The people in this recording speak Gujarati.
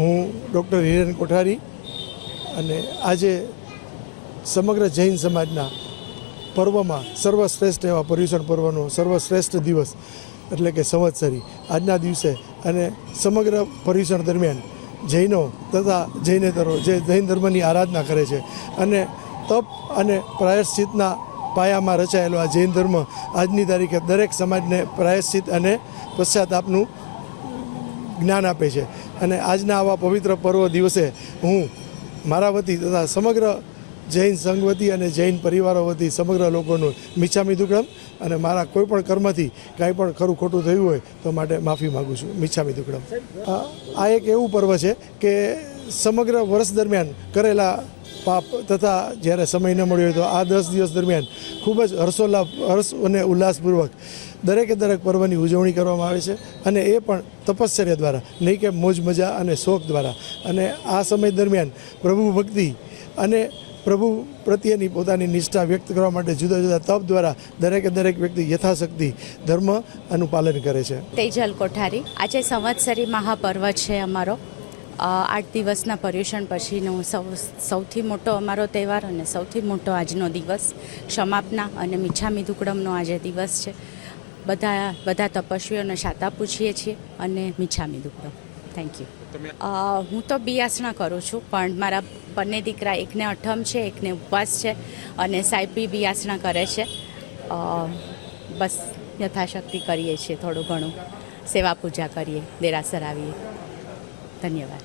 હું ડૉક્ટર હિરેન કોઠારી અને આજે સમગ્ર જૈન સમાજના પર્વમાં સર્વશ્રેષ્ઠ એવા પર્યુષણ પર્વનો સર્વશ્રેષ્ઠ દિવસ એટલે કે સંવત્સરી આજના દિવસે અને સમગ્ર પર્યુષણ દરમિયાન જૈનો તથા જૈનેતરો જે જૈન ધર્મની આરાધના કરે છે અને તપ અને પ્રાયશ્ચિતના પાયામાં રચાયેલો આ જૈન ધર્મ આજની તારીખે દરેક સમાજને પ્રાયશ્ચિત અને પશ્ચાતાપનું જ્ઞાન આપે છે. અને આજના આવા પવિત્ર પર્વ દિવસે હું મારા વતી તથા સમગ્ર જૈન સંઘ વતી અને જૈન પરિવારો વતી સમગ્ર લોકોનું મિચ્છામી દુક્કડમ અને મારા કોઈ પણ કર્મથી કાંઈ પણ ખરું ખોટું થયું હોય તો માટે માફી માગું છું. મિચ્છામી દુક્કડમ આ આ એક એવું પર્વ છે કે સમગ્ર વર્ષ દરમિયાન કરેલા પાપ તથા જ્યારે સમય ન મળ્યો હોય તો આ દસ દિવસ દરમિયાન ખૂબ જ હર્ષોલ્લાભ હર્ષ અને ઉલ્લાસપૂર્વક દરેકે દરેક પર્વની ઉજવણી કરવામાં આવે છે અને એ પણ તપશ્ચર્યા દ્વારા, નહીં કે મોજ મજા અને શોખ દ્વારા. અને આ સમય દરમિયાન પ્રભુ ભક્તિ અને પ્રભુ પ્રત્યેની પોતાની નિષ્ઠા વ્યક્ત કરવા માટે જુદા જુદા તપ દ્વારા દરેકે દરેક વ્યક્તિ યથાશક્તિ ધર્મ અનુપાલન કરે છે. તેજલ કોઠારી. આજે સંવત્સરી મહાપર્વ છે અમારો. આઠ દિવસના પર્યુષણ પછીનો સૌ, સૌથી મોટો અમારો તહેવાર અને સૌથી મોટો આજનો દિવસ. ક્ષમાપના અને મીઠામી દુકડમનો આજે દિવસ છે. બધા બધા તપસ્વીઓને શાતા પૂછીએ છીએ અને મીઠામી દુકડમ. થેન્ક યુ હું તો બિયાસણા કરું છું, પણ મારા બંને દીકરા એકને અઠમ છે, એકને ઉપવાસ છે અને સાહેબી બિયાસણા કરે છે. બસ યથાશક્તિ કરીએ છીએ થોડું ઘણું. સેવા પૂજા કરીએ, દેરાસર આવીએ. ધન્યવાદ.